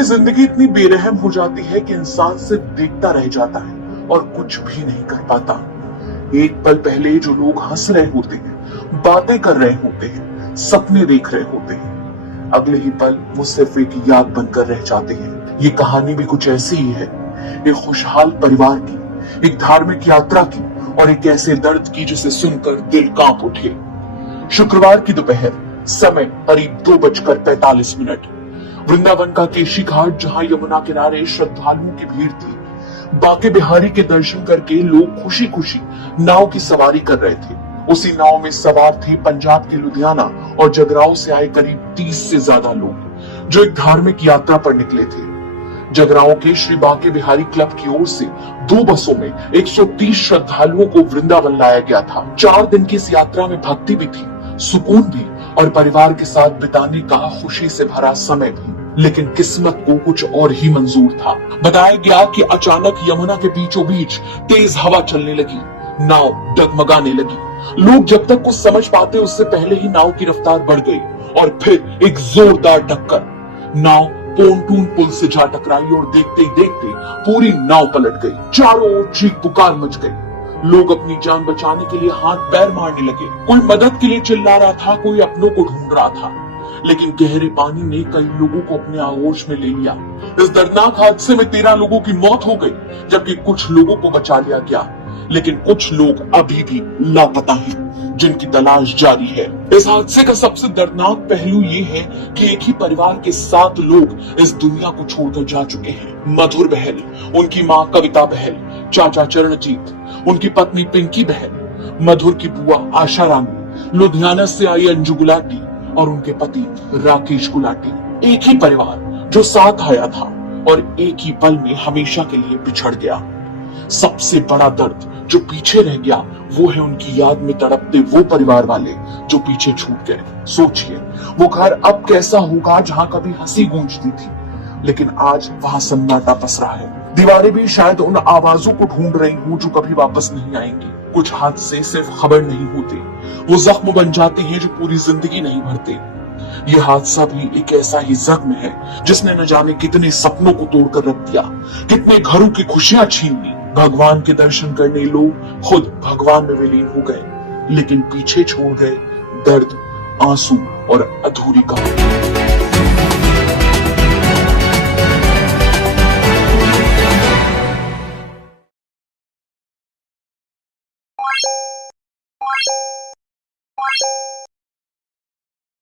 कभी जिंदगी इतनी बेरहम हो जाती है कि इंसान सिर्फ देखता रह जाता है और कुछ भी नहीं कर पाता। एक पल पहले जो लोग हंस रहे होते हैं, बातें कर रहे होते हैं, सपने देख रहे होते हैं, अगले ही पल वो सिर्फ एक याद बनकर रह जाते हैं। ये कहानी भी कुछ ऐसी ही है, एक खुशहाल परिवार की, एक धार्मिक यात्रा की और एक ऐसे दर्द की जिसे सुनकर दिल कांप उठे। शुक्रवार की दोपहर, समय करीब 2:45। वृंदावन का केशी घाट, जहां यमुना किनारे श्रद्धालुओं की भीड़ थी। बांके बिहारी के दर्शन करके लोग खुशी खुशी नाव की सवारी कर रहे थे। उसी नाव में सवार थे पंजाब के लुधियाना और जगराओं से आए करीब 30 से ज्यादा लोग, जो एक धार्मिक यात्रा पर निकले थे। जगराओं के श्री बांके बिहारी क्लब की ओर से 2 बसों में 130 श्रद्धालुओं को वृंदावन लाया गया था। 4 दिन की इस यात्रा में भक्ति भी थी, सुकून भी और परिवार के साथ बिताने का खुशी से भरा समय भी। लेकिन किस्मत को कुछ और ही मंजूर था। बताया गया कि अचानक यमुना के बीचों बीच तेज हवा चलने लगी, नाव डगमगाने लगी। लोग जब तक कुछ समझ पाते उससे पहले ही नाव की रफ्तार बढ़ गई और फिर एक जोरदार टक्कर। नाव पोंटून पुल से जा टकराई और देखते ही देखते पूरी नाव पलट गई। चारों ओर चीख पुकार मच गई। लोग अपनी जान बचाने के लिए हाथ पैर मारने लगे। कोई मदद के लिए चिल्ला रहा था, कोई अपनों को ढूंढ रहा था। लेकिन गहरे पानी ने कई लोगों को अपने आगोश में ले लिया। इस दर्दनाक हादसे में 13 लोगों की मौत हो गई, जबकि कुछ लोगों को बचा लिया गया। लेकिन कुछ लोग अभी भी लापता हैं, जिनकी तलाश जारी है। इस हादसे का सबसे दर्दनाक पहलू ये है कि एक ही परिवार के 7 लोग इस दुनिया को छोड़कर जा चुके हैं। मधुर बहल, उनकी माँ कविता बहल, चाचा चरणजीत, उनकी पत्नी पिंकी बहल, मधुर की बुआ आशा रानी, लुधियाना से आई अंजू गुलाटी और उनके पति राकेश गुलाटी। एक ही परिवार जो साथ आया था और एक ही पल में हमेशा के लिए बिछड़ गया। सबसे बड़ा दर्द जो पीछे रह गया वो है उनकी याद में तड़पते वो परिवार वाले जो पीछे छूट गए। सोचिए वो घर अब कैसा होगा जहां कभी हंसी गूंजती थी, लेकिन आज वहां सन्नाटा पसरा है। दीवारें भी शायद उन आवाजों को ढूंढ रही हूं जो कभी वापस नहीं आएंगी। कुछ हादसे सिर्फ खबर नहीं होते, वो जख्म बन जाते हैं जो पूरी जिंदगी नहीं भरते। ये हादसा भी एक ऐसा ही जख्म है जिसने न जाने कितने सपनों को तोड़कर रख दिया, कितने घरों की खुशियां छीन ली। भगवान के दर्शन करने लोग खुद भगवान में विलीन हो गए, लेकिन पीछे छोड़ गए दर्द, आंसू और अधूरी कहानी।